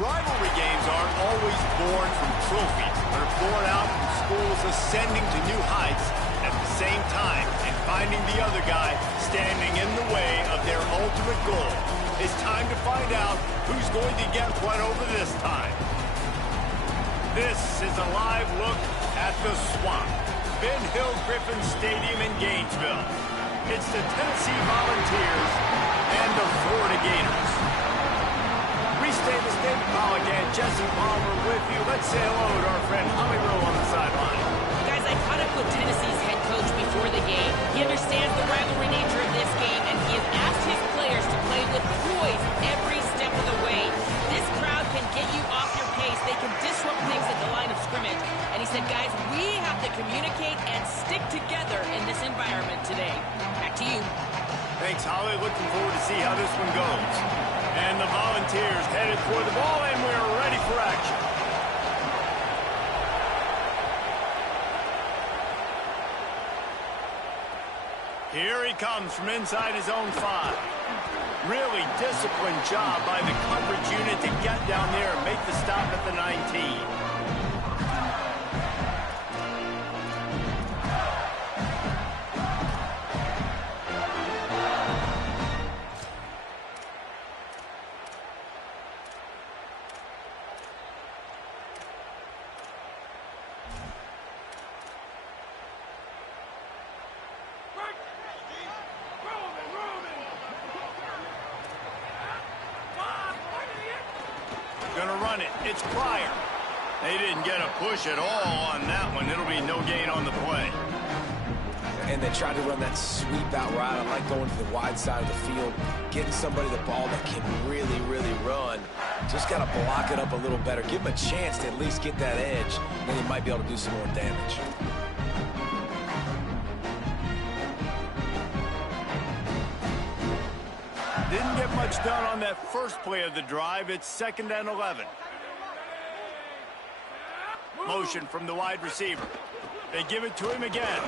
Rivalry games aren't always born from trophies. They're born out from schools ascending to new heights at the same time and finding the other guy standing in the way of their ultimate goal. It's time to find out who's going to get one over this time. This is a live look at the Swamp, Ben Hill Griffin Stadium in Gainesville. It's the Tennessee Volunteers and the Florida Gators. Restate the David Pollock and Jesse Palmer with you. Let's say hello to our friend Holly Rowe on the sideline. Guys, I caught up with Tennessee's head coach before the game. He understands the rivalry nature of this game, and he has asked his players to play with poise every step of the way. This crowd can get you off your pace. They can disrupt things at the line of scrimmage. And he said, guys, we have to communicate and stick together in this environment today. Back to you. Thanks, Holly. Looking forward to see how this one goes. And the Volunteers headed for the ball, and we're ready for action. Here he comes from inside his own 5. Really disciplined job by the coverage unit to get down there and make the stop at the 19. Gonna run it. It's Pryor. They didn't get a push at all on that one. It'll be no gain on the play. And they tried to run that sweep out route. I like going to the wide side of the field, getting somebody the ball that can really, really run. Just got to block it up a little better. Give them a chance to at least get that edge. Then he might be able to do some more damage. Didn't get much done on that first play of the drive. It's 2nd and 11. Motion from the wide receiver. They give it to him again.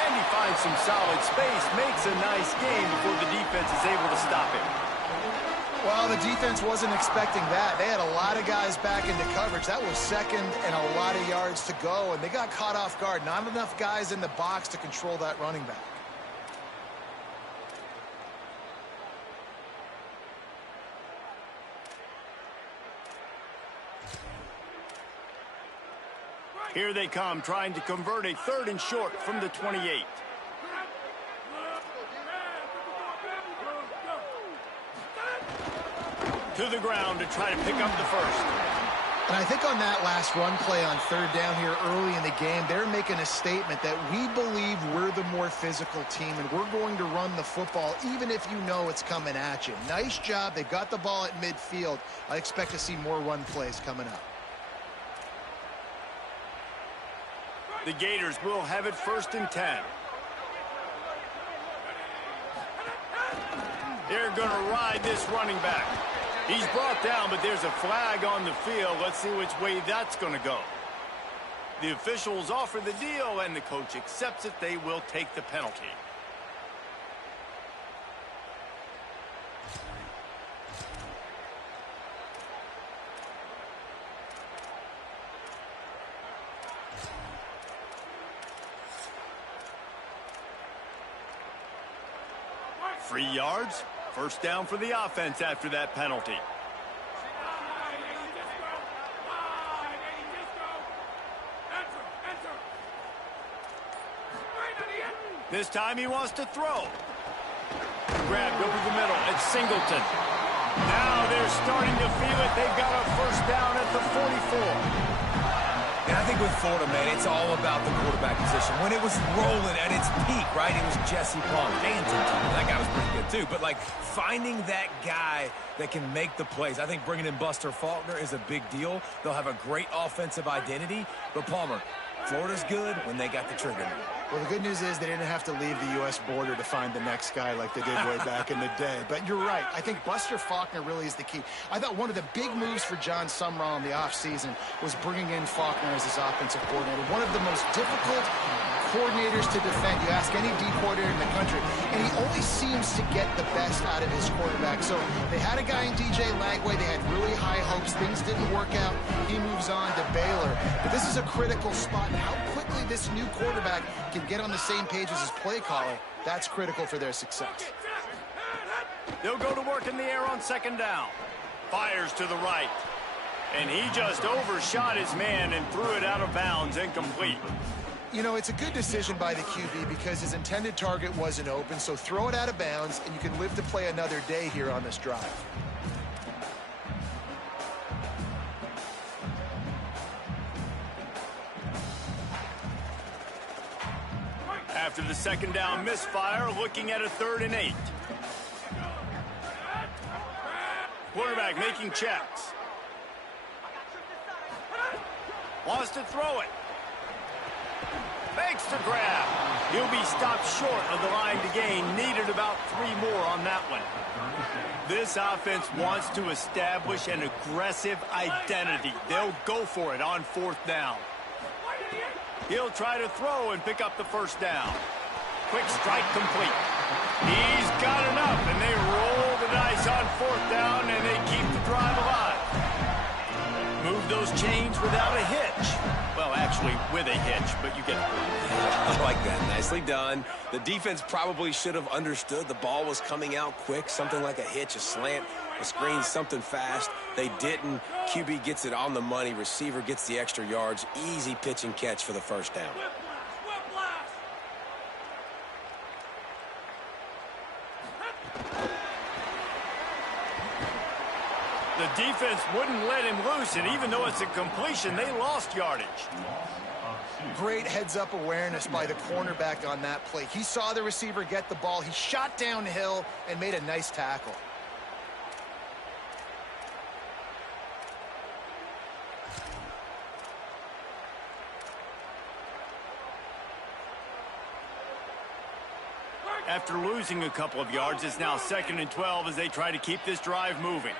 And he finds some solid space, makes a nice game before the defense is able to stop him. Well, the defense wasn't expecting that. They had a lot of guys back into coverage. That was 2nd and a lot of yards to go, and they got caught off guard. Not enough guys in the box to control that running back. Here they come, trying to convert a 3rd and short from the 28. To the ground to try to pick up the first. And I think on that last run play on 3rd down here early in the game, they're making a statement that we believe we're the more physical team and we're going to run the football even if you know it's coming at you. Nice job. They got the ball at midfield. I expect to see more run plays coming up. The Gators will have it 1st and 10. They're going to ride this running back. He's brought down, but there's a flag on the field. Let's see which way that's going to go. The officials offer the deal, and the coach accepts it. They will take the penalty. Free yards. 1st down for the offense after that penalty. This time he wants to throw. Grabbed over the middle. It's Singleton. Now they're starting to feel it. They've got a 1st down at the 44. And I think with Florida, man, it's all about the quarterback position. When it was rolling at its peak, right, it was Jesse Palmer. That guy was pretty good, too. But, like, finding that guy that can make the plays, I think bringing in Buster Faulkner is a big deal. They'll have a great offensive identity. But, Palmer, Florida's good when they got the trigger. Well, the good news is they didn't have to leave the U.S. border to find the next guy like they did way back in the day. But you're right. I think Buster Faulkner really is the key. I thought one of the big moves for John Sumrall in the offseason was bringing in Faulkner as his offensive coordinator. One of the most difficult coordinators to defend. You ask any D coordinator in the country, and he only seems to get the best out of his quarterback. So they had a guy in DJ Lagway. They had really high hopes. Things didn't work out. He moves on to Baylor. But this is a critical spot. And how quickly this new quarterback can get on the same page as his play caller, that's critical for their success. They'll go to work in the air on second down. Fires to the right. And he just overshot his man and threw it out of bounds, incomplete. You know, it's a good decision by the QB because his intended target wasn't open, so throw it out of bounds, and you can live to play another day here on this drive. After the second down misfire, looking at a 3rd and 8. Quarterback making checks. Wants to throw it. Makes the grab. He'll be stopped short of the line to gain. Needed about 3 more on that one. This offense wants to establish an aggressive identity. They'll go for it on 4th down. He'll try to throw and pick up the 1st down. Quick strike complete. He's got enough, and they roll the dice on 4th down, and they keep the drive alive. Move those chains without a hitch. Well, actually, with a hitch, but you get it. I like that. Nicely done. The defense probably should have understood the ball was coming out quick, something like a hitch, a slant, a screen, something fast. They didn't. QB gets it on the money. Receiver gets the extra yards. Easy pitch and catch for the 1st down. The defense wouldn't let him loose, and even though it's a completion, they lost yardage. Great heads-up awareness by the cornerback on that play. He saw the receiver get the ball. He shot downhill and made a nice tackle. After losing a couple of yards, it's now 2nd and 12 as they try to keep this drive moving.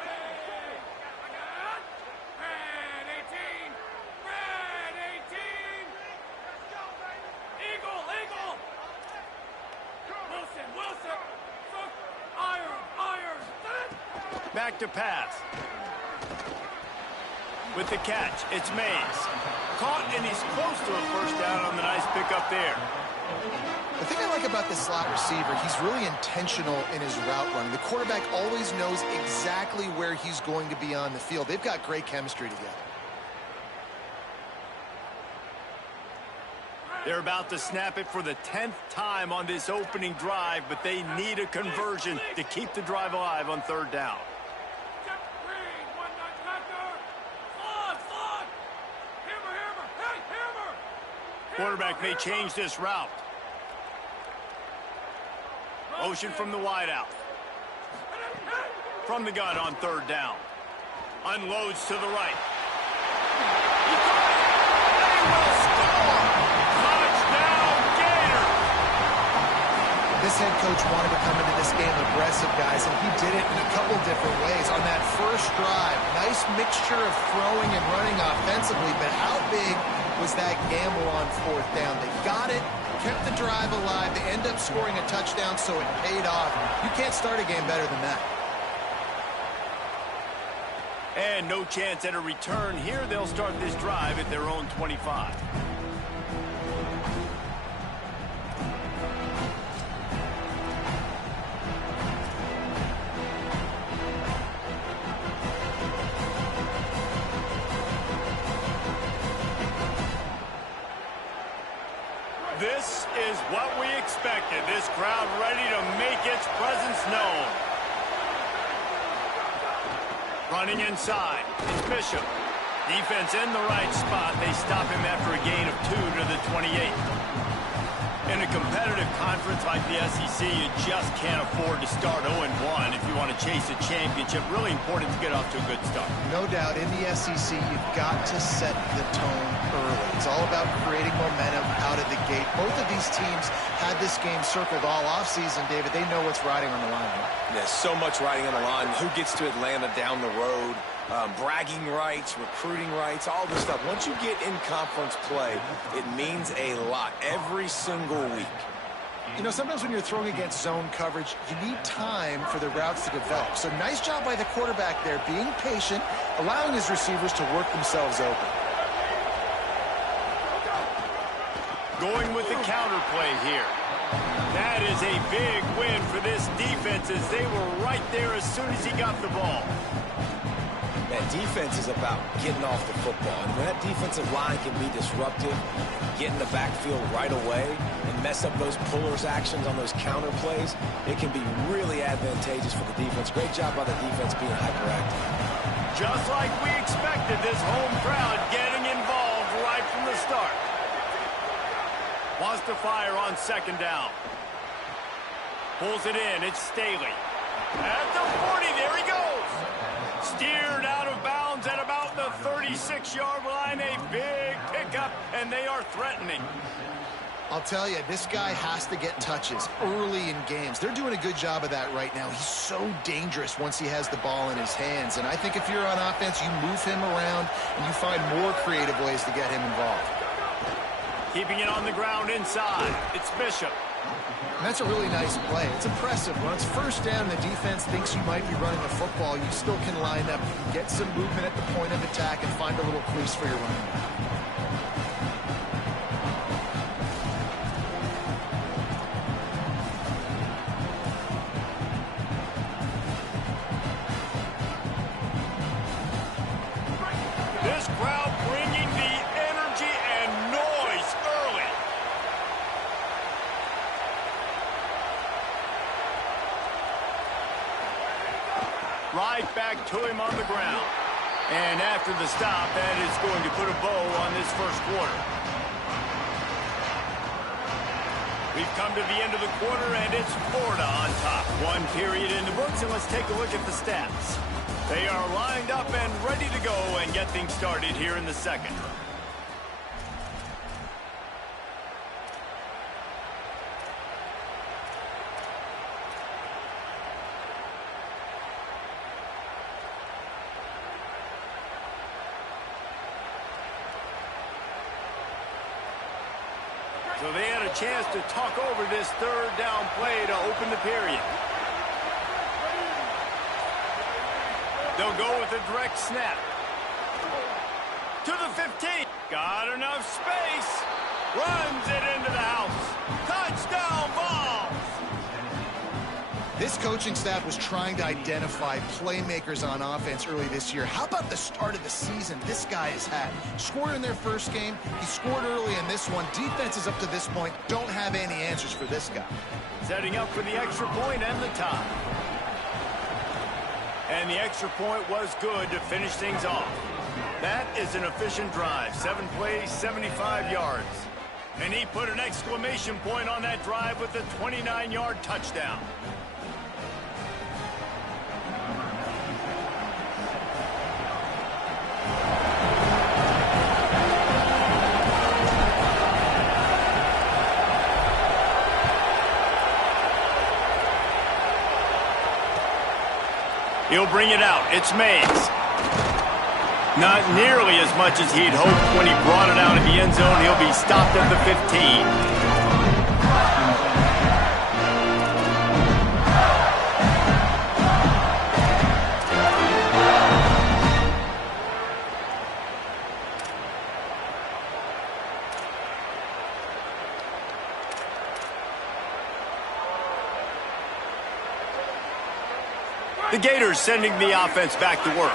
Back to pass. With the catch, it's Mays. Caught, and he's close to a 1st down on the nice pickup there. The thing I like about this slot receiver, he's really intentional in his route running. The quarterback always knows exactly where he's going to be on the field. They've got great chemistry together. They're about to snap it for the 10th time on this opening drive, but they need a conversion to keep the drive alive on 3rd down. Quarterback may change this route. Motion from the wideout. From the gun on 3rd down. Unloads to the right. He got it! They will score! Touchdown, Gator! This head coach wanted to come into this game aggressive, guys, and he did it in a couple different ways. On that first drive, nice mixture of throwing and running offensively, but how big was that gamble on 4th down? They got it, kept the drive alive. They end up scoring a touchdown, so it paid off. You can't start a game better than that. And no chance at a return here. They'll start this drive at their own 25. This is what we expected. This crowd ready to make its presence known. Running inside, it's Bishop. Defense in the right spot. They stop him after a gain of 2 to the 28. In a competitive conference like the SEC, you just can't afford to start 0-1 if you want to chase a championship. Really important to get off to a good start. No doubt, in the SEC, you've got to set the tone early. It's all about creating momentum out of the gate. Both of these teams had this game circled all offseason, David. They know what's riding on the line. There's so much riding on the line. Who gets to Atlanta down the road? bragging rights, recruiting rights, all this stuff. Once you get in conference play, it means a lot every single week. You know, sometimes when you're throwing against zone coverage, you need time for the routes to develop. So nice job by the quarterback there, being patient, allowing his receivers to work themselves open. Going with the counter play here. That is a big win for this defense as they were right there as soon as he got the ball. Man, defense is about getting off the football. And when that defensive line can be disruptive, get in the backfield right away, and mess up those pullers actions on those counter plays, it can be really advantageous for the defense. Great job by the defense being hyperactive. Just like we expected, this home crowd getting involved right from the start. Wants to fire on second down. Pulls it in. It's Staley. At the 40, there he goes. Steered out of bounds at about the 36-yard line. A big pickup, and they are threatening. I'll tell you, this guy has to get touches early in games. They're doing a good job of that right now. He's so dangerous once he has the ball in his hands. And I think if you're on offense, you move him around and you find more creative ways to get him involved. Keeping it on the ground inside. It's Bishop. And that's a really nice play. It's impressive. When it's first down and the defense thinks you might be running the football, you still can line up, get some movement at the point of attack, and find a little crease for your running back. This crowd bringing the energy and noise early. Right back to him on the ground. And after the stop, that is going to put a bow on this first quarter. We've come to the end of the quarter, and it's Florida on top. One period in the books, and let's take a look at the stats. They are lined up and ready to go and get things started here in the second. So they had a chance to talk over this third down play to open the period. They'll go with a direct snap. To the 15. Got enough space. Runs it into the house. Touchdown Vols. This coaching staff was trying to identify playmakers on offense early this year. How about the start of the season this guy has had? Scored in their first game. He scored early in this one. Defenses up to this point don't have any answers for this guy. Setting up for the extra point and the tie. And the extra point was good to finish things off. That is an efficient drive. 7 plays, 75 yards. And he put an exclamation point on that drive with a 29-yard touchdown. He'll bring it out. It's Mays. Not nearly as much as he'd hoped when he brought it out of the end zone. He'll be stopped at the 15. The Gators sending the offense back to work.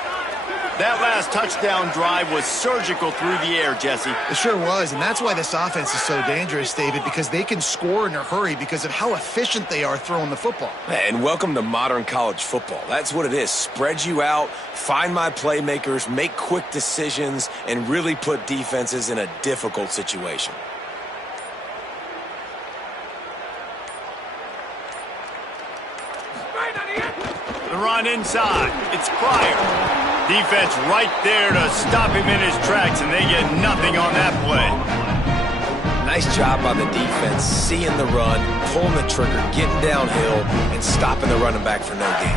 That last touchdown drive was surgical through the air, Jesse. It sure was, and that's why this offense is so dangerous, David, because they can score in a hurry because of how efficient they are throwing the football. And welcome to modern college football. That's what it is. Spread you out, find my playmakers, make quick decisions, and really put defenses in a difficult situation. The run inside. It's Pryor. Defense right there to stop him in his tracks, and they get nothing on that play. Nice job by the defense, seeing the run, pulling the trigger, getting downhill, and stopping the running back for no gain.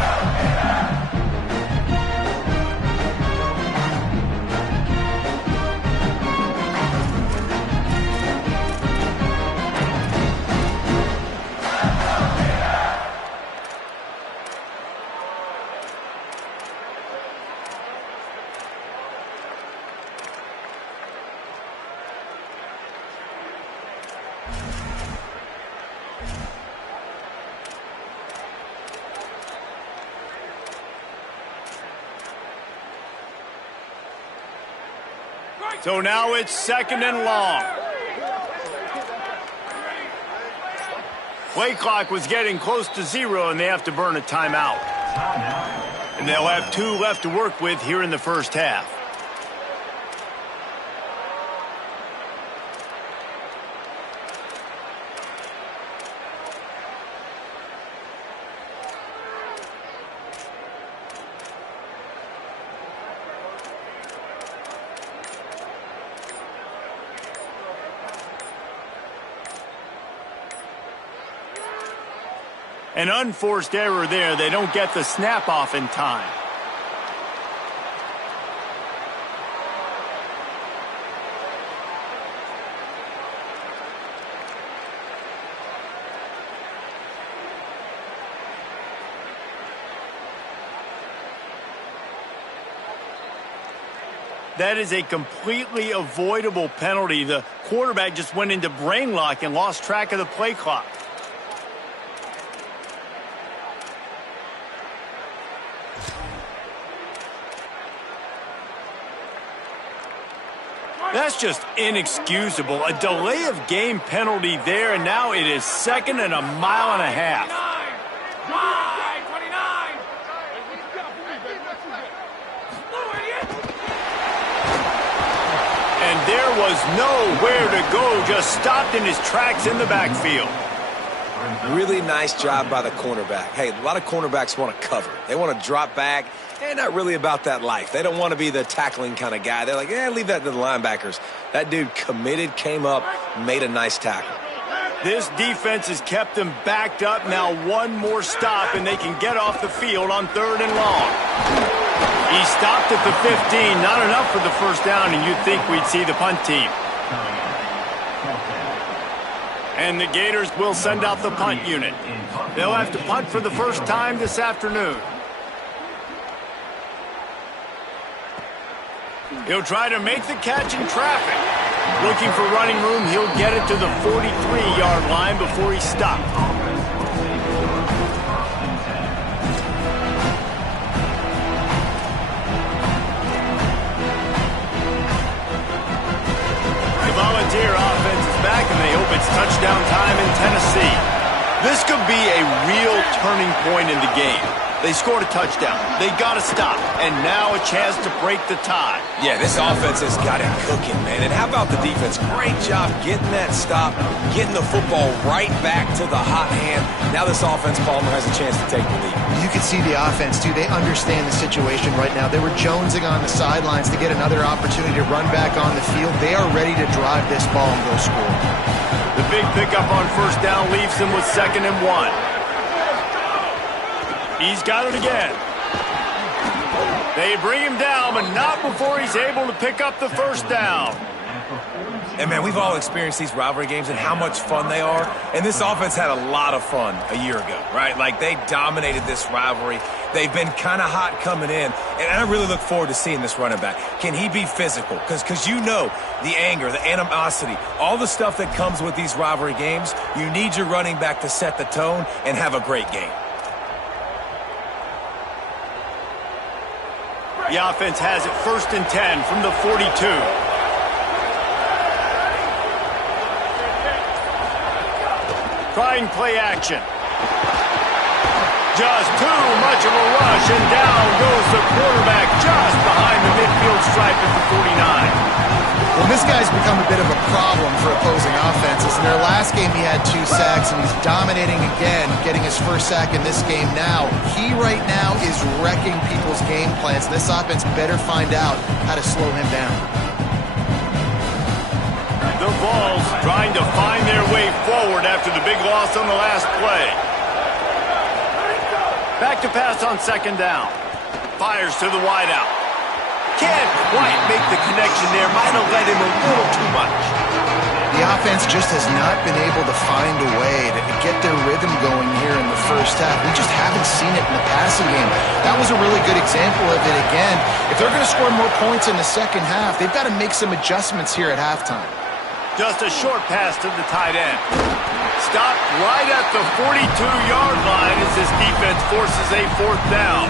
So now it's 2nd and long. Play clock was getting close to 0, and they have to burn a timeout. And they'll have 2 left to work with here in the first half. An unforced error there. They don't get the snap off in time. That is a completely avoidable penalty. The quarterback just went into brain lock and lost track of the play clock. That's just inexcusable. A delay of game penalty there, and now it is 2nd and a mile and a half. 29. And there was nowhere to go, just stopped in his tracks in the backfield. Really nice job by the cornerback. Hey, a lot of cornerbacks want to cover. They want to drop back. They're not really about that life. They don't want to be the tackling kind of guy. They're like, leave that to the linebackers. That dude committed, came up, made a nice tackle. This defense has kept them backed up. Now 1 more stop, and they can get off the field on 3rd and long. He stopped at the 15. Not enough for the first down, and you'd think we'd see the punt team. And the Gators will send out the punt unit. They'll have to punt for the first time this afternoon. He'll try to make the catch in traffic. Looking for running room, he'll get it to the 43-yard line before he stopped. The Volunteer offense is back, and they hope it's touchdown time in Tennessee. This could be a real turning point in the game. They scored a touchdown. They got to stop. And now a chance to break the tie. Yeah, this offense has got it cooking, man. And how about the defense? Great job getting that stop, getting the football right back to the hot hand. Now this offense, Palmer, has a chance to take the lead. You can see the offense, too. They understand the situation right now. They were jonesing on the sidelines to get another opportunity to run back on the field. They are ready to drive this ball and go score. The big pickup on first down leaves them with 2nd and 1. He's got it again. They bring him down, but not before he's able to pick up the first down. And, man, we've all experienced these rivalry games and how much fun they are. And this offense had a lot of fun a year ago, right? Like, they dominated this rivalry. They've been kind of hot coming in. And I really look forward to seeing this running back. Can he be physical? Because you know the anger, the animosity, all the stuff that comes with these rivalry games, you need your running back to set the tone and have a great game. The offense has it 1st and 10 from the 42. Trying play action. Just too much of a rush, and down goes the quarterback just behind the midfield stripe at the 49. Well, this guy's become a bit of a problem for opposing offenses. In their last game, he had 2 sacks, and he's dominating again, getting his first sack in this game now. He right now is wrecking people's game plans. This offense better find out how to slow him down. The Vols trying to find their way forward after the big loss on the last play. Back to pass on 2nd down. Fires to the wideout. Can't quite make the connection there. Might have led him a little too much. The offense just has not been able to find a way to get their rhythm going here in the first half. We just haven't seen it in the passing game. That was a really good example of it again. If they're going to score more points in the second half, they've got to make some adjustments here at halftime. Just a short pass to the tight end. Stopped right at the 42-yard line as this defense forces a 4th down.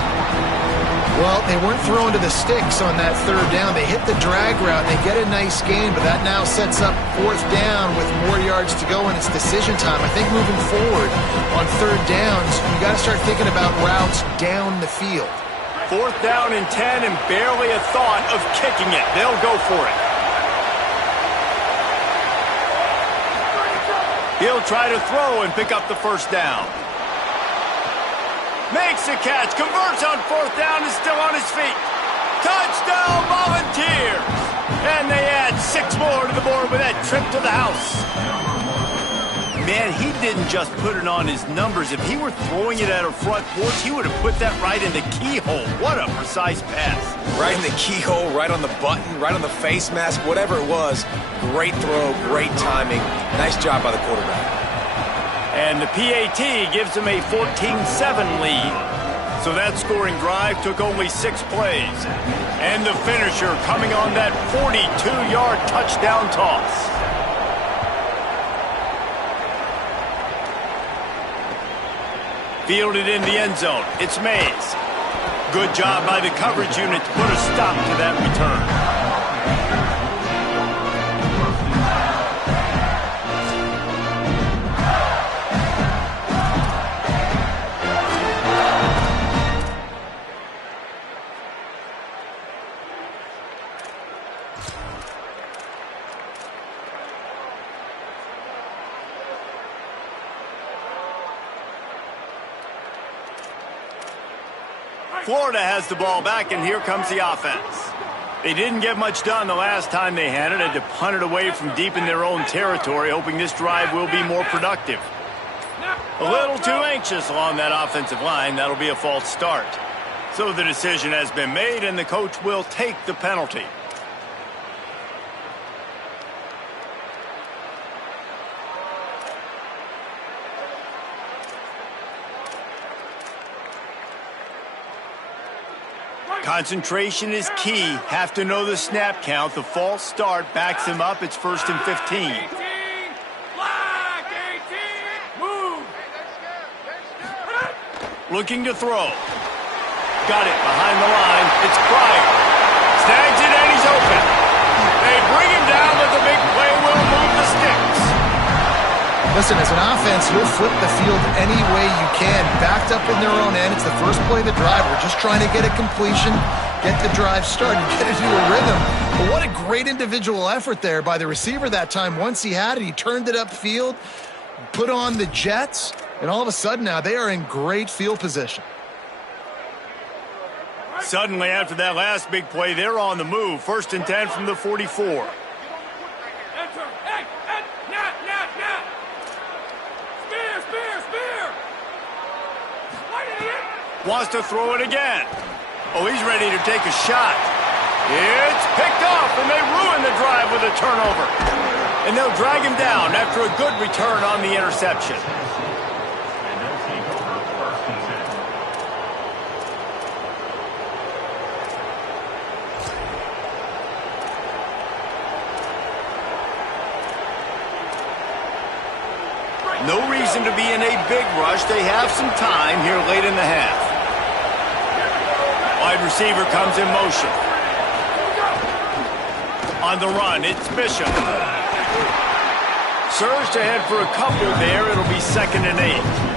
Well, they weren't throwing to the sticks on that third down. They hit the drag route, and they get a nice gain, but that now sets up fourth down with more yards to go, and it's decision time. I think moving forward on third downs, you got to start thinking about routes down the field. Fourth down and 10, and barely a thought of kicking it. They'll go for it. He'll try to throw and pick up the first down. Makes the catch, converts on fourth down, is still on his feet. Touchdown, Volunteers! And they add 6 more to the board with that trip to the house. Man, he didn't just put it on his numbers. If he were throwing it at a front porch, he would have put that right in the keyhole. What a precise pass. Right in the keyhole, right on the button, right on the face mask, whatever it was. Great throw, great timing. Nice job by the quarterback. And the PAT gives them a 14-7 lead. So that scoring drive took only 6 plays. And the finisher coming on that 42-yard touchdown toss. Fielded in the end zone. It's Mays. Good job by the coverage unit to put a stop to that return. Florida has the ball back, and here comes the offense. They didn't get much done the last time they had it. Had to punt it away from deep in their own territory, hoping this drive will be more productive. A little too anxious along that offensive line. That'll be a false start. So the decision has been made, and the coach will take the penalty. Concentration is key. Have to know the snap count. The false start backs him up. It's 1st and 15. 18, flag, 18, move. Looking to throw. Got it behind the line. It's Pryor. Snags it, and he's open. They bring him down, but the big play will move the sticks. Listen, as an offense, you'll flip the field any way you can. Backed up in their own end. It's the first play of the drive. We're just trying to get a completion, get the drive started, get it to a rhythm. But what a great individual effort there by the receiver that time. Once he had it, he turned it upfield, put on the jets, and all of a sudden now they are in great field position. Suddenly, after that last big play, they're on the move. 1st and 10 from the 44. Wants to throw it again. Oh, he's ready to take a shot. It's picked off, and they ruin the drive with a turnover. And they'll drag him down after a good return on the interception. No reason to be in a big rush. They have some time here late in the half. Wide receiver comes in motion. On the run, it's Bishop. Surged ahead for a couple there. It'll be 2nd and 8.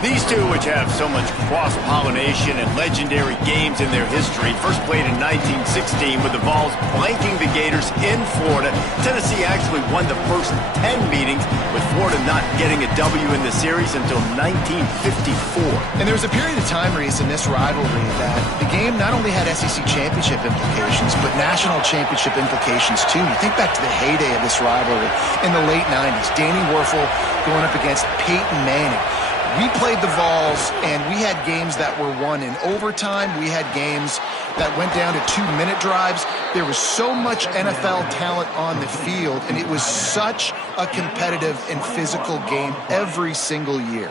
These two, which have so much cross-pollination and legendary games in their history, first played in 1916 with the Vols blanking the Gators in Florida. Tennessee actually won the first 10 meetings, with Florida not getting a W in the series until 1954. And there was a period of time, Reese, in this rivalry that the game not only had SEC championship implications, but national championship implications too. You think back to the heyday of this rivalry in the late 90s. Danny Werfel going up against Peyton Manning. We played the Vols, and we had games that were won in overtime. We had games that went down to 2-minute drives. There was so much NFL talent on the field, and it was such a competitive and physical game every single year.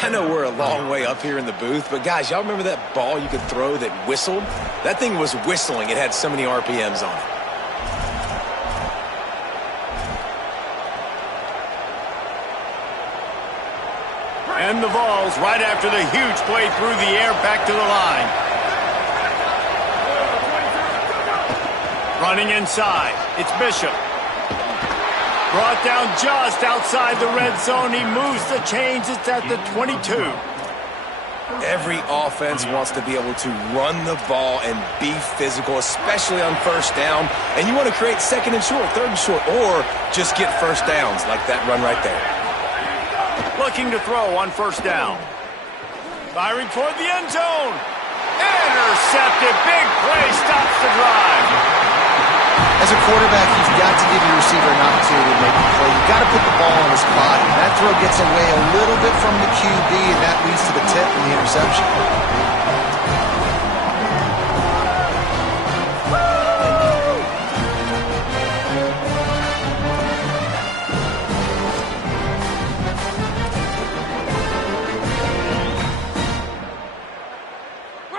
I know we're a long way up here in the booth, but guys, y'all remember that ball you could throw that whistled? That thing was whistling. It had so many RPMs on it. And the Vols, right after the huge play through the air, back to the line. Running inside, it's Bishop. Brought down just outside the red zone. He moves the chains. It's at the 22. Every offense wants to be able to run the ball and be physical, especially on first down. And you want to create second and short, third and short, or just get first downs like that run right there. Looking to throw on first down. Firing toward the end zone. Intercepted. Big play stops the drive. As a quarterback, you've got to give your receiver an opportunity to make the play. You've got to put the ball on his body. That throw gets away a little bit from the QB, and that leads to the tip and the interception.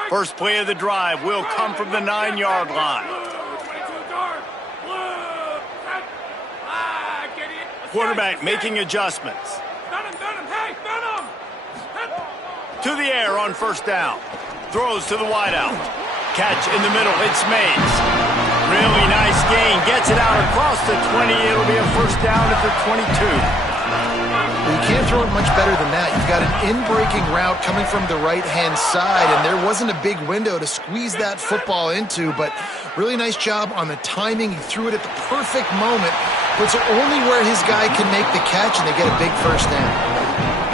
First play of the drive will come from the 9-yard line. Quarterback making adjustments. To the air on first down. Throws to the wideout. Catch in the middle. It's Mays. Really nice gain. Gets it out across the 20. It'll be a first down at the 22. You can't throw it much better than that. You've got an in-breaking route coming from the right-hand side, and there wasn't a big window to squeeze that football into, but really nice job on the timing. He threw it at the perfect moment, puts it only where his guy can make the catch, and they get a big first down.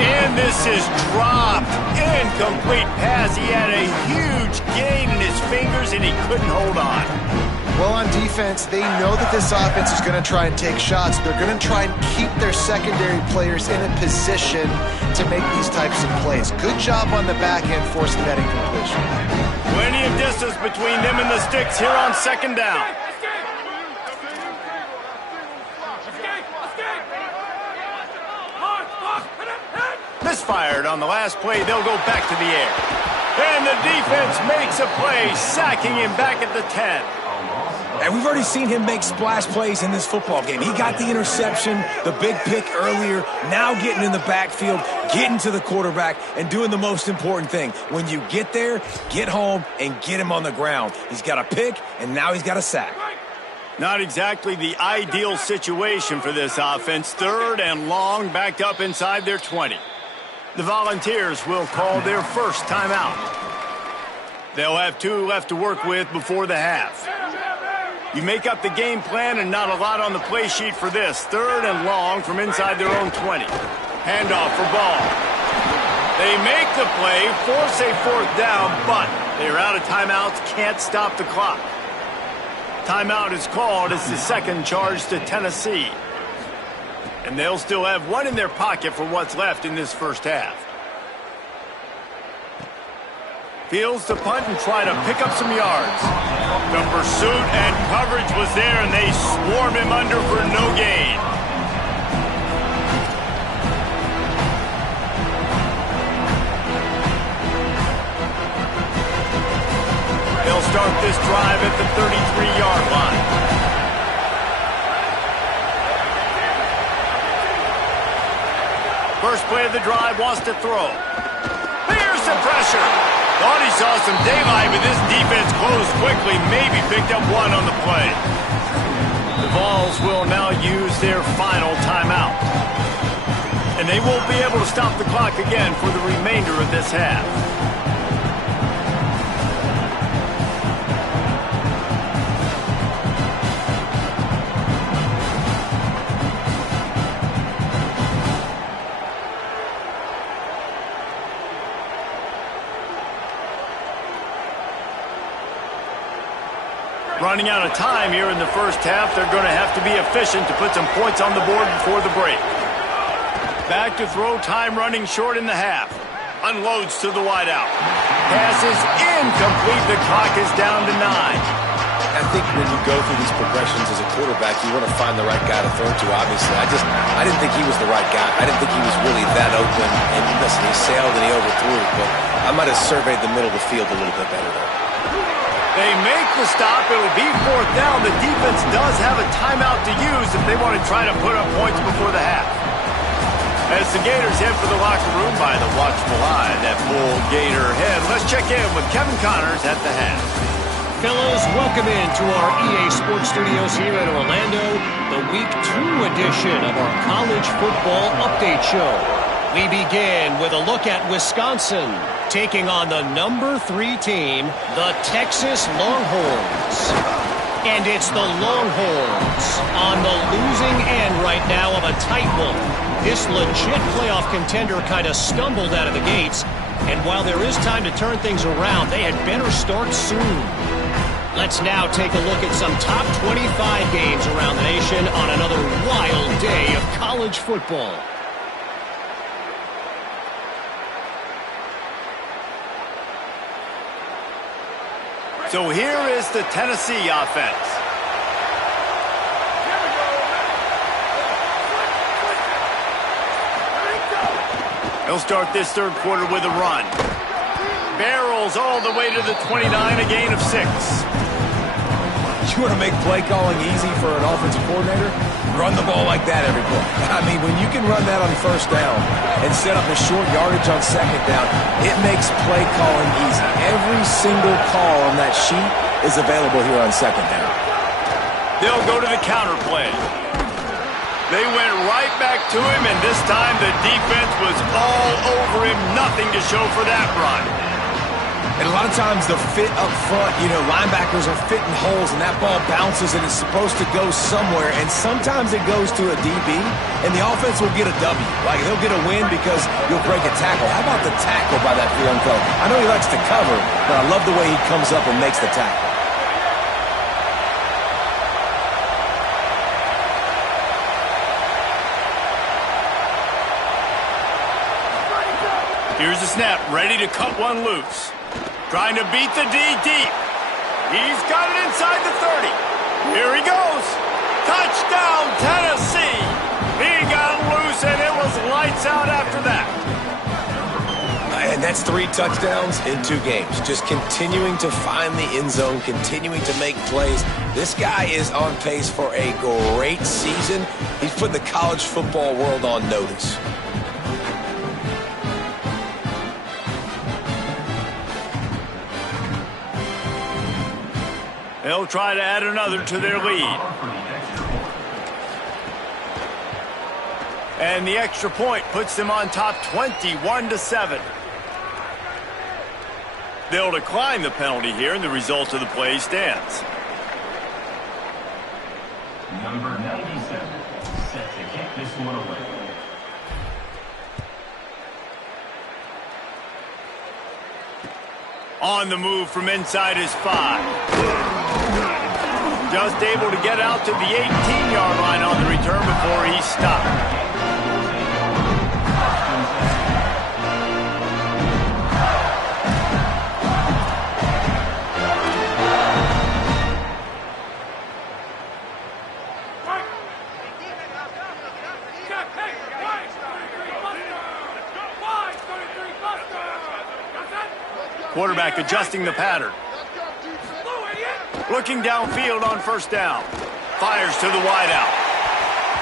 And this is dropped. Incomplete pass. He had a huge gain in his fingers, and he couldn't hold on. Well, on defense, they know that this offense is going to try and take shots. They're going to try and keep their secondary players in a position to make these types of plays. Good job on the back end forcing that incompletion. Plenty of distance between them and the sticks here on second down. Misfired on the last play. They'll go back to the air. And the defense makes a play, sacking him back at the 10. And we've already seen him make splash plays in this football game. He got the interception, the big pick earlier, now getting in the backfield, getting to the quarterback, and doing the most important thing. When you get there, get home, and get him on the ground. He's got a pick, and now he's got a sack. Not exactly the ideal situation for this offense. Third and long, backed up inside their 20. The Volunteers will call their first timeout. They'll have 2 left to work with before the half. You make up the game plan and not a lot on the play sheet for this. Third and long from inside their own 20. Handoff for ball. They make the play, force a fourth down, but they're out of timeouts, can't stop the clock. Timeout is called. It's the second charge to Tennessee. And they'll still have 1 in their pocket for what's left in this first half. Fields to punt and try to pick up some yards. The pursuit and coverage was there, and they swarm him under for no gain. They'll start this drive at the 33-yard line. First play of the drive, wants to throw. Here's the pressure. Thought he saw some daylight, but this defense closed quickly, maybe picked up 1 on the play. The Vols will now use their final timeout. And they won't be able to stop the clock again for the remainder of this half. Running out of time here in the first half. They're going to have to be efficient to put some points on the board before the break. Back to throw, time running short in the half. Unloads to the wideout. Pass is incomplete. The clock is down to 9. I think when you go through these progressions as a quarterback, you want to find the right guy to throw to, obviously. I didn't think he was the right guy. I didn't think he was really that open. And listen, he sailed and he overthrew it, but I might have surveyed the middle of the field a little bit better there. They make the stop. It'll be fourth down. The defense does have a timeout to use if they want to try to put up points before the half. As the Gators head for the locker room by the watchful eye, that full Gator head. Let's check in with Kevin Connors at the half. fellas. Welcome into our EA Sports Studios here in Orlando, the Week 2 edition of our College Football Update Show. We begin with a look at Wisconsin, taking on the number 3 team, the Texas Longhorns. And it's the Longhorns on the losing end right now of a tight one. This legit playoff contender kind of stumbled out of the gates. And while there is time to turn things around, they had better start soon. Let's now take a look at some top 25 games around the nation on another wild day of college football. So here is the Tennessee offense. He'll start this third quarter with a run. Barrels all the way to the 29, a gain of 6. You want to make play calling easy for an offensive coordinator? Run the ball like that every play. I mean, when you can run that on first down and set up a short yardage on second down, it makes play calling easy. Every single call on that sheet is available here on second down. They'll go to the counter play. They went right back to him, and this time the defense was all over him. Nothing to show for that run. And a lot of times the fit up front, linebackers are fitting holes, and that ball bounces, and it's supposed to go somewhere, and sometimes it goes to a DB, and the offense will get a W. Like, they'll get a win because you'll break a tackle. How about the tackle by that young fellow? I know he likes to cover, but I love the way he comes up and makes the tackle. Here's the snap, ready to cut one loose. Trying to beat the D deep. He's got it inside the 30. Here he goes. Touchdown, Tennessee. He got loose, and it was lights out after that. And that's 3 touchdowns in 2 games. Just continuing to find the end zone, continuing to make plays. This guy is on pace for a great season. He's put the college football world on notice. They'll try to add another to their lead. And the extra point puts them on top 21-7. They'll decline the penalty here, and the result of the play stands. Number 97, set to kick this one away. On the move from inside his 5. Just able to get out to the 18-yard line on the return before he stopped. Quarterback adjusting the pattern. Looking downfield on first down. Fires to the wideout.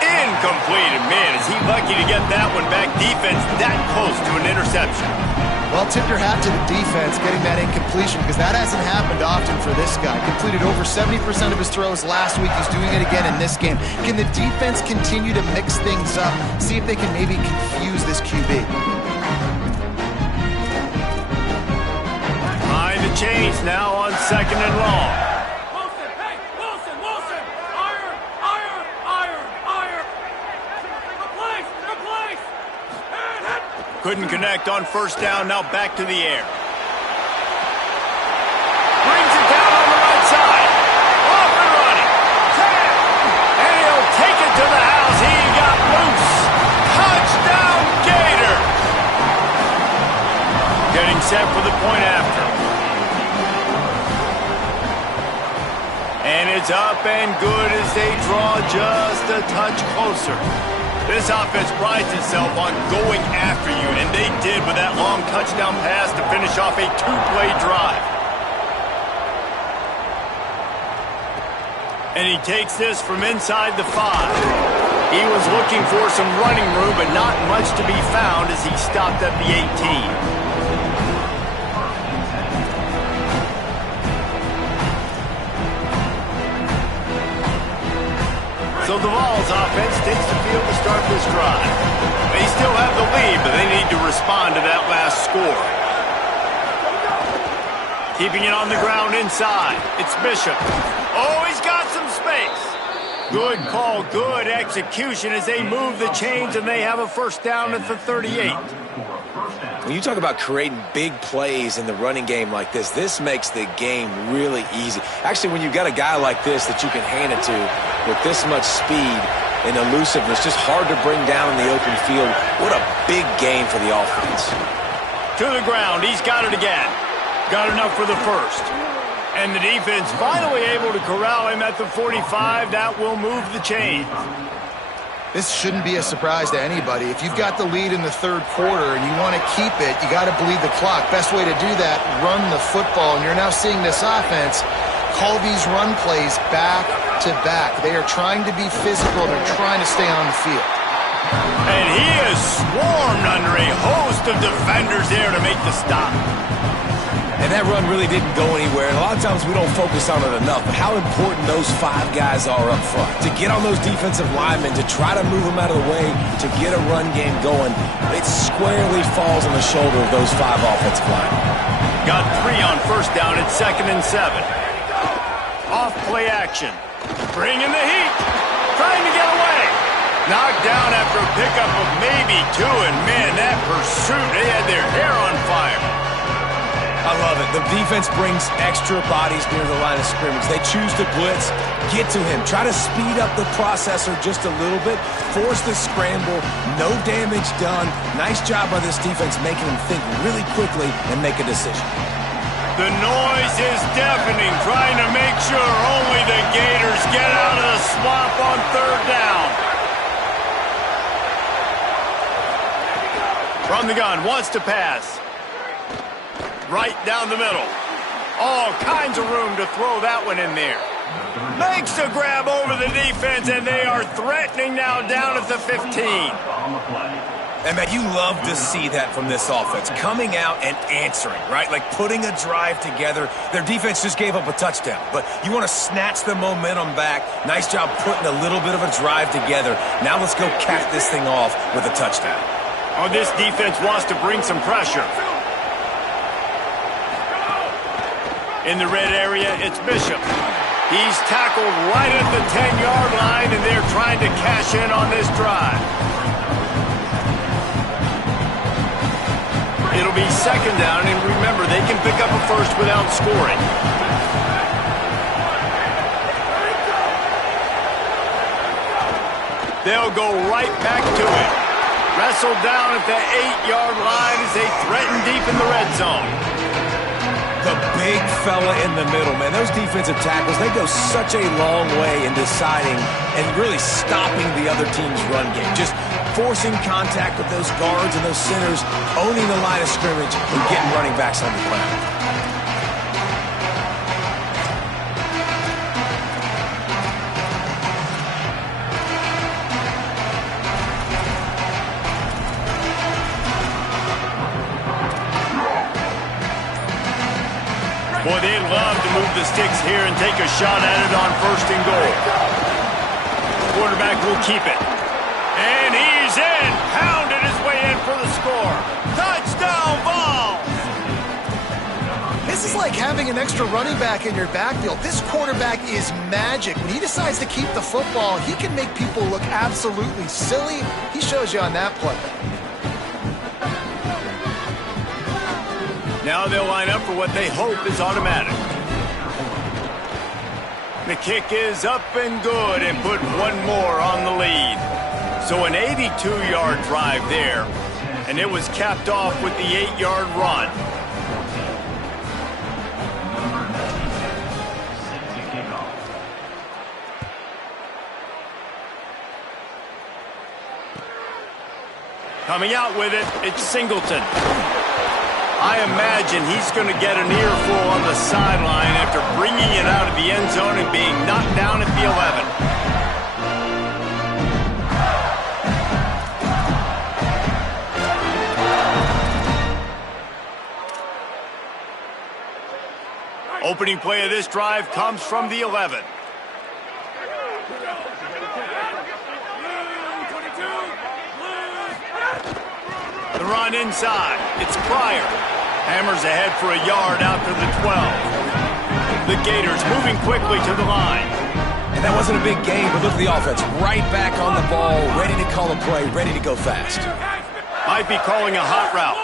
Incomplete. And man, is he lucky to get that one back. Defense that close to an interception. Well, tip your hat to the defense getting that incompletion, because that hasn't happened often for this guy. Completed over 70% of his throws last week. He's doing it again in this game. Can the defense continue to mix things up? See if they can maybe confuse this QB. Behind the chains now on second and long. Couldn't connect on first down, now back to the air. Brings it down on the right side. Off and running. And he'll take it to the house. He got loose. Touchdown, Gator. Getting set for the point after. And it's up and good as they draw just a touch closer. This offense prides itself on going after you, and they did with that long touchdown pass to finish off a 2-play drive. And he takes this from inside the 5. He was looking for some running room, but not much to be found as he stopped at the 18. So the Vols offense takes the field to start this drive. They still have the lead, but they need to respond to that last score. Keeping it on the ground inside. It's Bishop. Oh, he's got some space. Good call, good execution as they move the chains, and they have a first down at the 38. When you talk about creating big plays in the running game like this makes the game really easy. Actually, when you've got a guy like this that you can hand it to with this much speed and elusiveness, just hard to bring down in the open field, what a big gain for the offense. To the ground, he's got it again. Got enough for the first. And the defense finally able to corral him at the 45. That will move the chain. This shouldn't be a surprise to anybody. If you've got the lead in the third quarter and you want to keep it, you got to bleed the clock. Best way to do that, run the football. And you're now seeing this offense call these run plays back to back. They are trying to be physical. They're trying to stay on the field. And he is swarmed under a host of defenders there to make the stop. And that run really didn't go anywhere. And a lot of times we don't focus on it enough, but how important those 5 guys are up front. To get on those defensive linemen, to try to move them out of the way, to get a run game going, it squarely falls on the shoulder of those 5 offensive linemen. Got 3 on first down at 2nd and 7. Off play action. Bringing the heat. Trying to get away. Knocked down after a pickup of maybe 2, and man, that pursuit, they had their hair on fire. I love it. The defense brings extra bodies near the line of scrimmage. They choose to blitz, get to him, try to speed up the processor just a little bit, force the scramble, no damage done. Nice job by this defense making him think really quickly and make a decision. The noise is deafening, trying to make sure only the Gators get out of the swamp on 3rd down. From the gun, wants to pass. Right down the middle. All kinds of room to throw that one in there. Makes the grab over the defense, and they are threatening now down at the 15. And, man, you love to see that from this offense. Coming out and answering, right? Like putting a drive together. Their defense just gave up a touchdown. But you want to snatch the momentum back. Nice job putting a little bit of a drive together. Now let's go cap this thing off with a touchdown. Oh, this defense wants to bring some pressure. In the red area, it's Bishop. He's tackled right at the 10-yard line, and they're trying to cash in on this drive. It'll be 2nd down, and remember, they can pick up a first without scoring. They'll go right back to it. Wrestled down at the 8-yard line as they threaten deep in the red zone. The big fella in the middle, man. Those defensive tackles, they go such a long way in deciding and really stopping the other team's run game. Just forcing contact with those guards and those centers, owning the line of scrimmage, and getting running backs on the ground. Boy, they'd love to move the sticks here and take a shot at it on 1st and goal. Quarterback will keep it. And he's in. Pounded his way in for the score. Touchdown, Vols! This is like having an extra running back in your backfield. This quarterback is magic. When he decides to keep the football, he can make people look absolutely silly. He shows you on that play. Now they'll line up for what they hope is automatic. The kick is up and good and put one more on the lead. So an 82-yard drive there, and it was capped off with the 8-yard run. Coming out with it, it's Singleton. I imagine he's going to get an earful on the sideline after bringing it out of the end zone and being knocked down at the 11. Opening play of this drive comes from the 11. The run inside. It's Pryor. Hammers ahead for a yard out to the 12. The Gators moving quickly to the line. And that wasn't a big game, but look at the offense. Right back on the ball, ready to call a play, ready to go fast. Might be calling a hot route.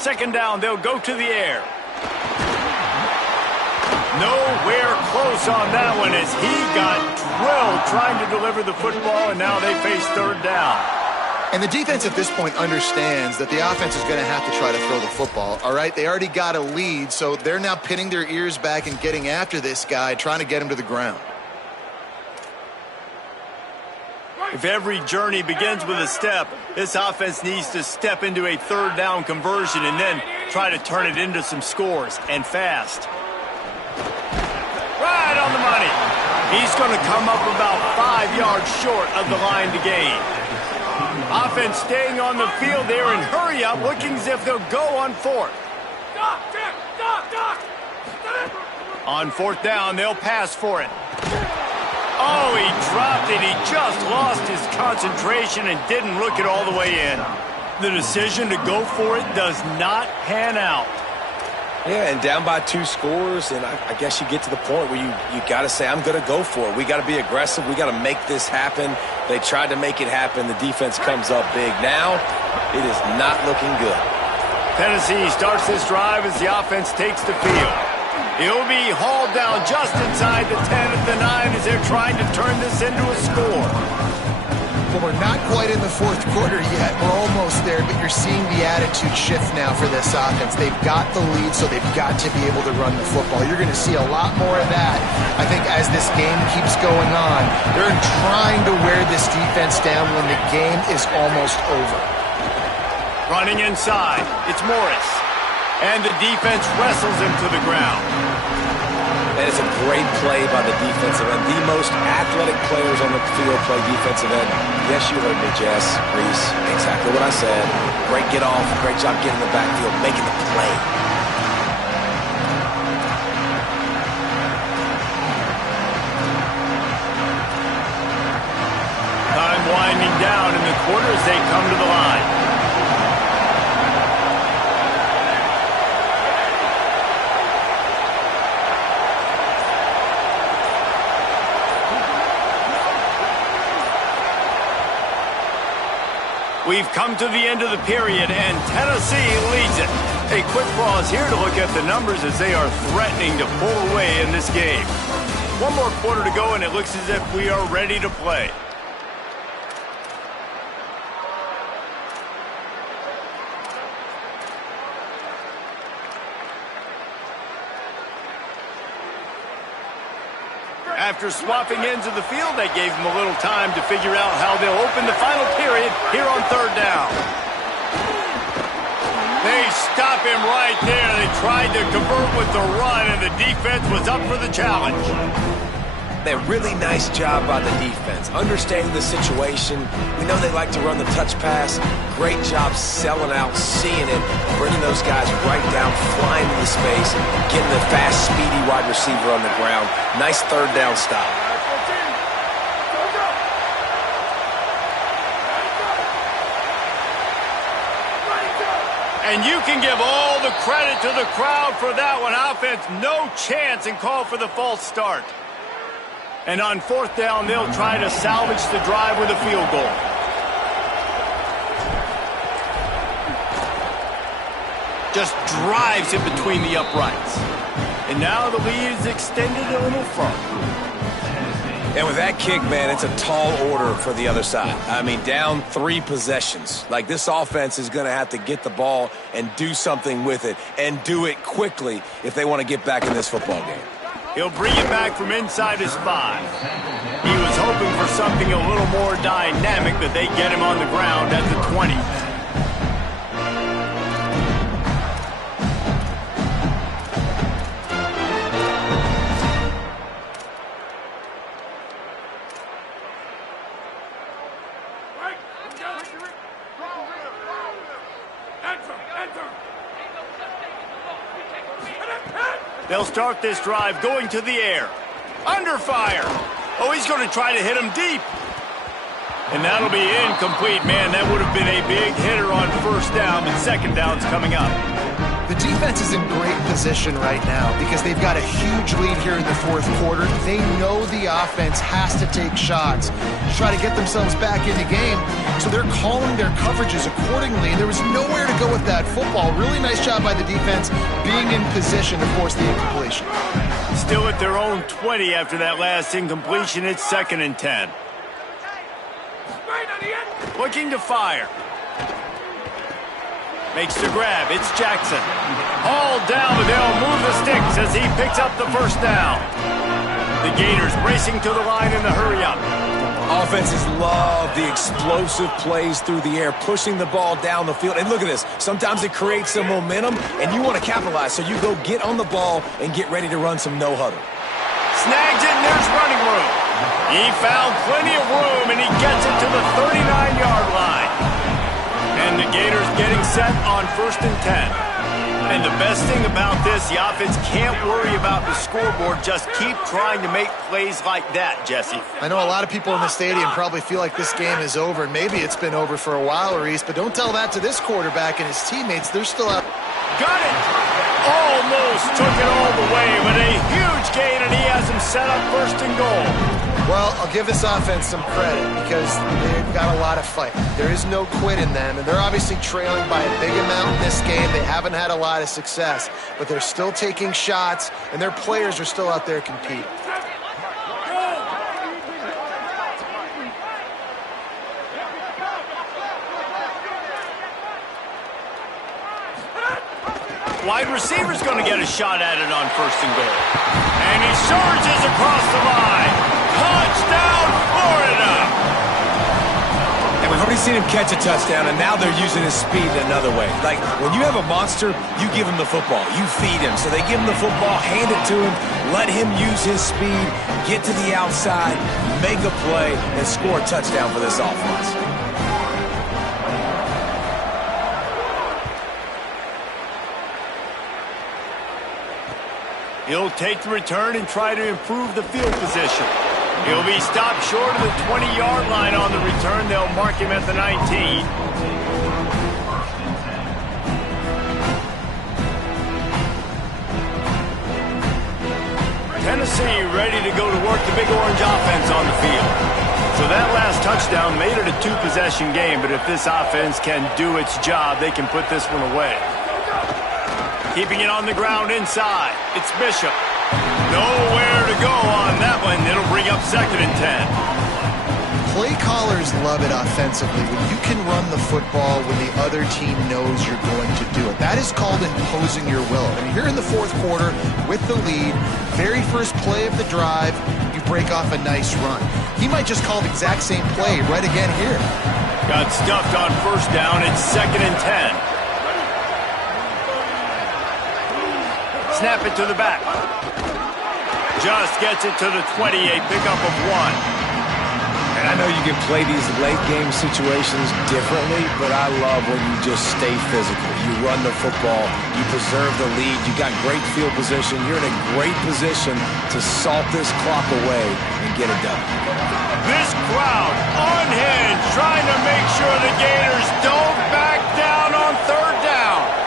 Second down, they'll go to the air. Nowhere close on that one as he got drilled trying to deliver the football, and now they face third down. And the defense at this point understands that the offense is going to have to try to throw the football, all right? They already got a lead, so they're now pinning their ears back and getting after this guy, trying to get him to the ground. If every journey begins with a step, this offense needs to step into a third down conversion and then try to turn it into some scores, and fast. Right on the money. He's going to come up about 5 yards short of the line to gain. Offense staying on the field there and hurry up, looking as if they'll go on fourth. On fourth down, they'll pass for it. Oh, he dropped it. He just lost his concentration and didn't look it all the way in. The decision to go for it does not pan out. Yeah, and down by 2 scores, and I guess you get to the point where you got to say, I'm going to go for it. We got to be aggressive. We got to make this happen. They tried to make it happen. The defense comes up big. Now, it is not looking good. Tennessee starts this drive as the offense takes the field. He'll be hauled down just inside the 10 at the 9 as they're trying to turn this into a score. Well, we're not quite in the fourth quarter yet. We're almost there, but you're seeing the attitude shift now for this offense. They've got the lead, so they've got to be able to run the football. You're going to see a lot more of that, I think, as this game keeps going on. They're trying to wear this defense down when the game is almost over. Running inside, it's Morris. And the defense wrestles him to the ground. And it's a great play by the defensive end. The most athletic players on the field play defensive end. Yes, you heard me, Jess, Reese. Exactly what I said. Great get off. Great job getting in the backfield, making the play. Time winding down in the quarter as they come to the line. We've come to the end of the period, and Tennessee leads it. A quick pause here to look at the numbers as they are threatening to pull away in this game. One more quarter to go, and it looks as if we are ready to play. After swapping ends of the field, they gave him a little time to figure out how they'll open the final period here on third down. They stop him right there. They tried to convert with the run, and the defense was up for the challenge. A really nice job by the defense, understanding the situation. We know they like to run the touch pass. Great job selling out, seeing it, bringing those guys right down, flying into space, getting the fast, speedy wide receiver on the ground. Nice third down stop. And you can give all the credit to the crowd for that one. Offense, no chance, and call for the false start. And on fourth down, they'll try to salvage the drive with a field goal. Just drives it between the uprights. And now the lead is extended a little further. And with that kick, man, it's a tall order for the other side. I mean, down 3 possessions. Like, this offense is going to have to get the ball and do something with it, and do it quickly if they want to get back in this football game. He'll bring it back from inside his 5. He was hoping for something a little more dynamic, but they get him on the ground at the 20. They'll start this drive going to the air. Under fire. Oh, he's going to try to hit him deep. And that'll be incomplete. Man, that would have been a big hitter on first down, but second down's coming up. The defense is in great position right now because they've got a huge lead here in the fourth quarter. They know the offense has to take shots to try to get themselves back in the game, so they're calling their coverages accordingly, and there was nowhere to go with that football. Really nice job by the defense being in position to force the incompletion. Still at their own 20 after that last incompletion. It's 2nd and 10. Looking to fire. Makes the grab. It's Jackson. All down, but they'll move the sticks as he picks up the first down. The Gators racing to the line in the hurry-up. Offenses love the explosive plays through the air, pushing the ball down the field. And look at this. Sometimes it creates some momentum, and you want to capitalize. So you go get on the ball and get ready to run some no-huddle. Snags it, and there's running room. He found plenty of room, and he gets it to the 39-yard line. And the Gators getting set on 1st and 10. And the best thing about this, the offense can't worry about the scoreboard. Just keep trying to make plays like that, Jesse. I know a lot of people in the stadium probably feel like this game is over. Maybe it's been over for a while, Reese, but don't tell that to this quarterback and his teammates. They're still out. Got it! Almost took it all the way, but a huge gain, and he has him set up 1st and goal. Well, I'll give this offense some credit because they've got a lot of fight. There is no quit in them, and they're obviously trailing by a big amount in this game. They haven't had a lot of success, but they're still taking shots, and their players are still out there competing. Wide receiver's going to get a shot at it on 1st and goal. And he surges across the line. Touchdown, Florida! And we've already seen him catch a touchdown, and now they're using his speed another way. Like, when you have a monster, you give him the football. You feed him. So they give him the football, hand it to him, let him use his speed, get to the outside, make a play, and score a touchdown for this offense. He'll take the return and try to improve the field position. He'll be stopped short of the 20-yard line on the return. They'll mark him at the 19. Tennessee ready to go to work the Big Orange offense on the field. So that last touchdown made it a 2-possession game, but if this offense can do its job, they can put this one away. Keeping it on the ground inside. It's Bishop. Nowhere to go on that one. It'll bring up 2nd and 10. Play callers love it offensively when you can run the football when the other team knows you're going to do it. That is called imposing your will. And here in the fourth quarter with the lead, very first play of the drive, you break off a nice run. He might just call the exact same play right again here. Got stuffed on 1st down. It's 2nd and 10. Snap it to the back. Just gets it to the 20, a pickup of 1. And I know you can play these late game situations differently, but I love when you just stay physical. You run the football, you preserve the lead, you got great field position, you're in a great position to salt this clock away and get it done. This crowd unhinged, trying to make sure the Gators don't back down on 3rd down.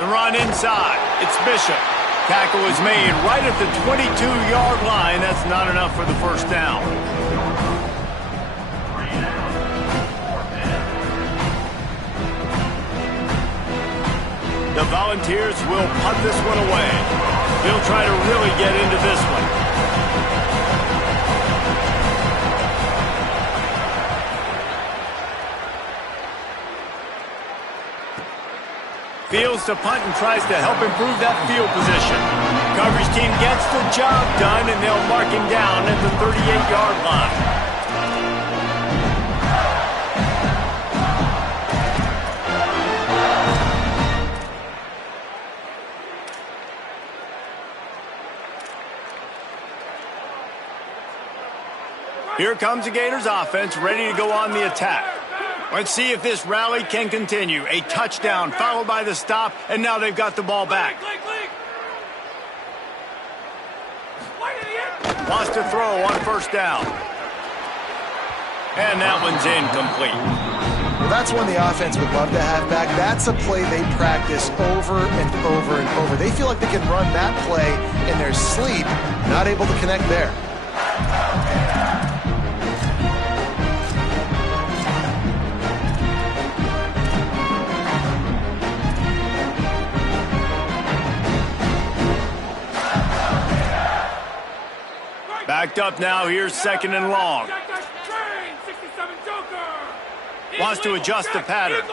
The run inside. It's Bishop. Tackle is made right at the 22-yard line. That's not enough for the 1st down. The Volunteers will punt this one away. They'll try to really get into this one. Fields to punt and tries to help improve that field position. Coverage team gets the job done, and they'll mark him down at the 38-yard line. Here comes the Gators offense, ready to go on the attack. Let's see if this rally can continue. A touchdown followed by the stop, and now they've got the ball back. Wants to throw on first down. And that one's incomplete. Well, that's one the offense would love to have back. That's a play they practice over and over and over. They feel like they can run that play in their sleep, not able to connect there. Backed up now, here's second and long. Wants to adjust the pattern.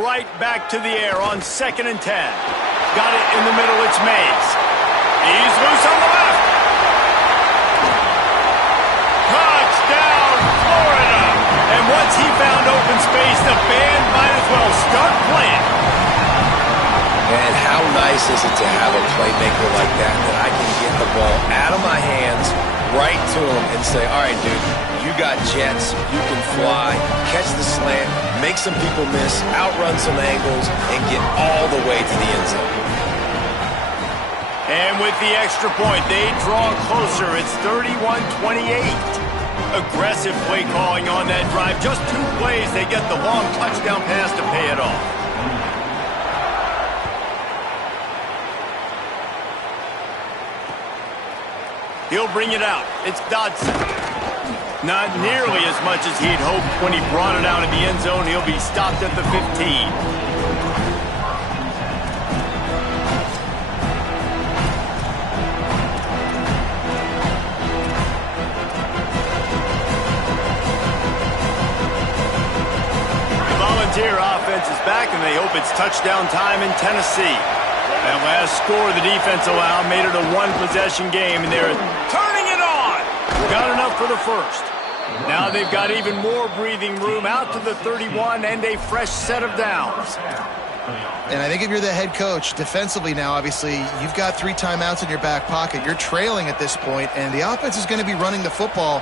Right back to the air on 2nd and 10. Got it in the middle, it's Mays. He's loose on the left. Touchdown, Florida. And once he found open space, the band might as well start playing. And how nice is it to have a playmaker like that I can get the ball out of my hands, right to him, and say, all right, dude, you got jets, you can fly, catch the slant, make some people miss, outrun some angles, and get all the way to the end zone. And with the extra point, they draw closer. It's 31-28. Aggressive play calling on that drive. Just 2 plays, they get the long touchdown pass to pay it off. He'll bring it out. It's Dodson. Not nearly as much as he'd hoped when he brought it out in the end zone. He'll be stopped at the 15. The Volunteer offense is back, and they hope it's touchdown time in Tennessee. That last score the defense allowed made it a 1-possession game, and they're turning it on. Got enough for the first. Now they've got even more breathing room out to the 31 and a fresh set of downs. And I think if you're the head coach, defensively now, obviously, you've got 3 timeouts in your back pocket. You're trailing at this point, and the offense is going to be running the football,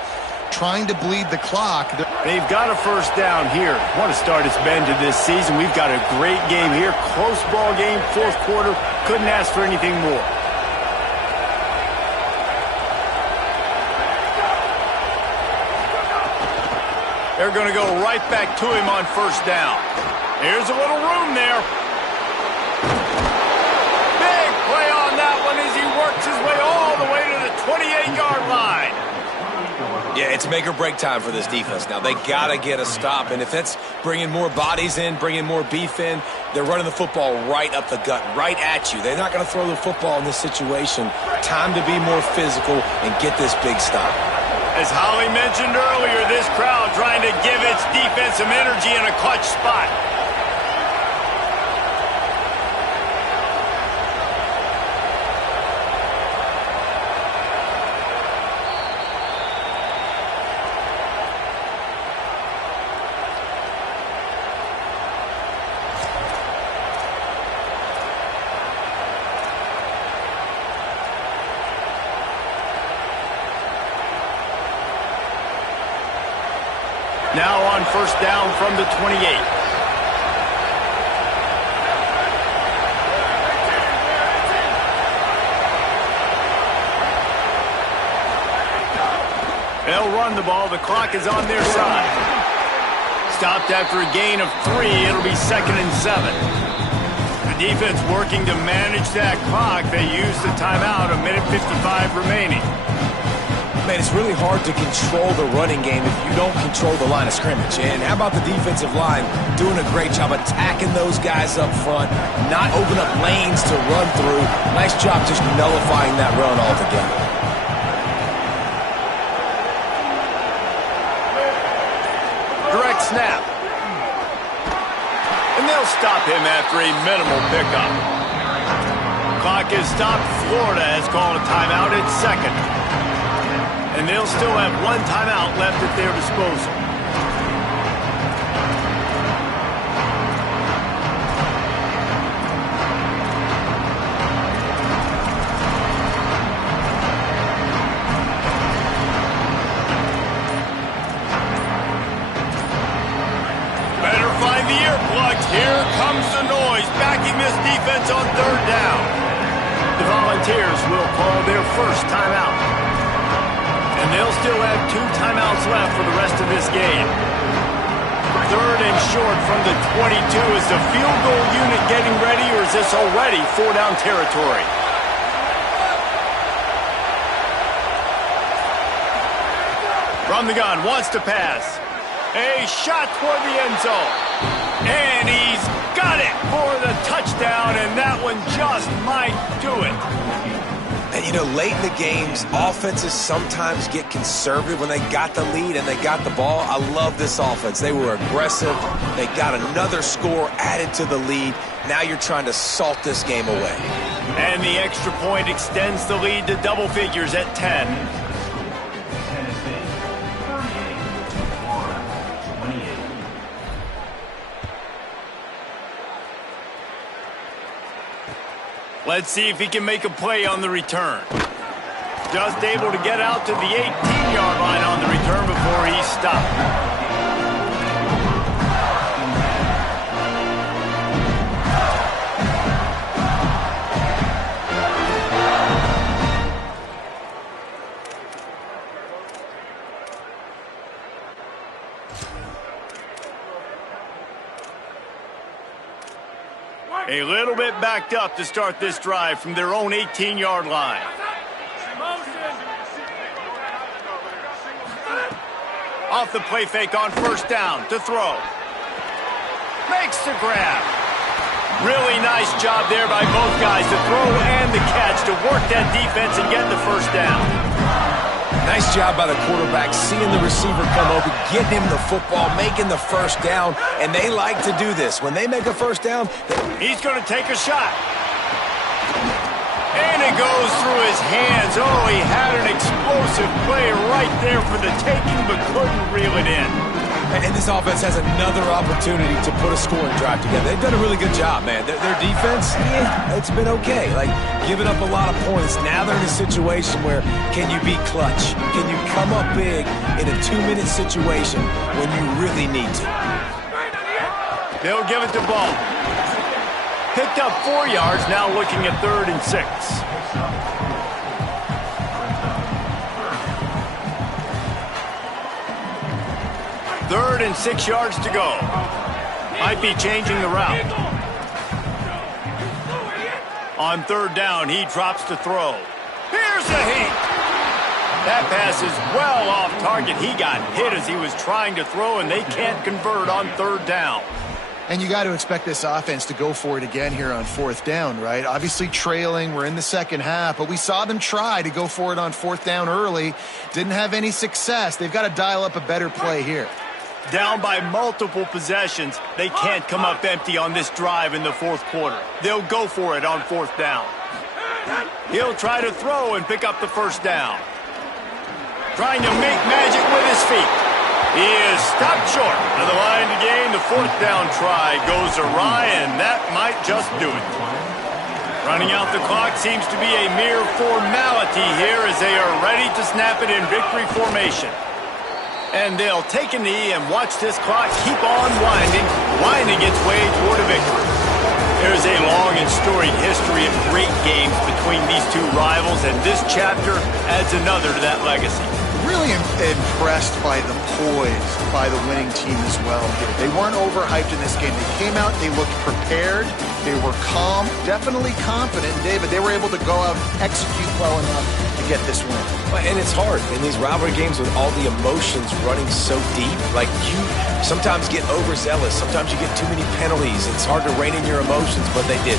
trying to bleed the clock. They've got a first down here. What a start it's been to this season. We've got a great game here. Close ball game, 4th quarter. Couldn't ask for anything more. They're going to go right back to him on first down. Here's a little room there. Big play on that one as he works his way all the way to the 28-yard line. Yeah, it's make or break time for this defense now. They got to get a stop, and if it's bringing more bodies in, bringing more beef in, they're running the football right up the gut, right at you. They're not going to throw the football in this situation. Time to be more physical and get this big stop. As Holly mentioned earlier, this crowd trying to give its defense some energy in a clutch spot. Now on first down from the 28. They'll run the ball. The clock is on their side. Stopped after a gain of 3. It'll be 2nd and 7. The defense working to manage that clock. They use the timeout. 1:55 remaining. Man, it's really hard to control the running game if you don't control the line of scrimmage. And how about the defensive line doing a great job attacking those guys up front, not open up lanes to run through. Nice job just nullifying that run altogether. Direct snap. And they'll stop him after a minimal pickup. Clock is stopped. Florida has called a timeout at 2nd. And they'll still have 1 timeout left at their disposal. attacking this defense on third down. The Volunteers will call their first timeout. And they'll still have 2 timeouts left for the rest of this game. Third and short from the 22. Is the field goal unit getting ready, or is this already 4-down territory? From the gun, wants to pass. A shot toward the end zone. And he's got it for the touchdown, and that one just might do it. And, you know, late in the games, offenses sometimes get conservative when they got the lead and they got the ball. I love this offense. They were aggressive. They got another score added to the lead. Now you're trying to salt this game away. And the extra point extends the lead to double figures at 10. Tennessee, 38, Florida, 28. Let's see if he can make a play on the return. Just able to get out to the 18-yard line on the return before he stopped. A little bit backed up to start this drive from their own 18-yard line. Off the play fake on first down to throw. Makes the grab. Really nice job there by both guys, the throw and the catch, to work that defense and get the first down. Nice job by the quarterback, seeing the receiver come over, getting him the football, making the first down, and they like to do this. When they make a first down, he's going to take a shot. And it goes through his hands. Oh, he had an explosive play right there for the taking, but couldn't reel it in. And this offense has another opportunity to put a scoring drive together. They've done a really good job, man. Their defense, it's been okay. Like, giving up a lot of points. Now they're in a situation where, can you be clutch? Can you come up big in a 2-minute situation when you really need to? They'll give it to Ball. Picked up 4 yards, now looking at 3rd and 6. Third and 6 yards to go. Might be changing the route. On 3rd down, he drops to throw. Here's a heat. That pass is well off target. He got hit as he was trying to throw, and they can't convert on 3rd down. And you got to expect this offense to go for it again here on 4th down, right? Obviously trailing, we're in the second half, but we saw them try to go for it on 4th down early. Didn't have any success. They've got to dial up a better play here. Down by multiple possessions, they can't come up empty on this drive in the 4th quarter. They'll go for it on 4th down. He'll try to throw and pick up the 1st down. Trying to make magic with his feet. He is stopped short of the line to gain. The 4th down try goes awry, and that might just do it. Running out the clock seems to be a mere formality here as they are ready to snap it in victory formation. And they'll take a knee and watch this clock keep on winding its way toward a victory. There's a long and storied history of great games between these two rivals, and this chapter adds another to that legacy. Really impressed by the poise by the winning team as well here. They weren't overhyped in this game. They came out, they looked prepared, they were calm, definitely confident. And David, they were able to go out and execute well enough to get this win. And it's hard in these rivalry games with all the emotions running so deep. Like, you sometimes get overzealous. Sometimes you get too many penalties. It's hard to rein in your emotions, but they did.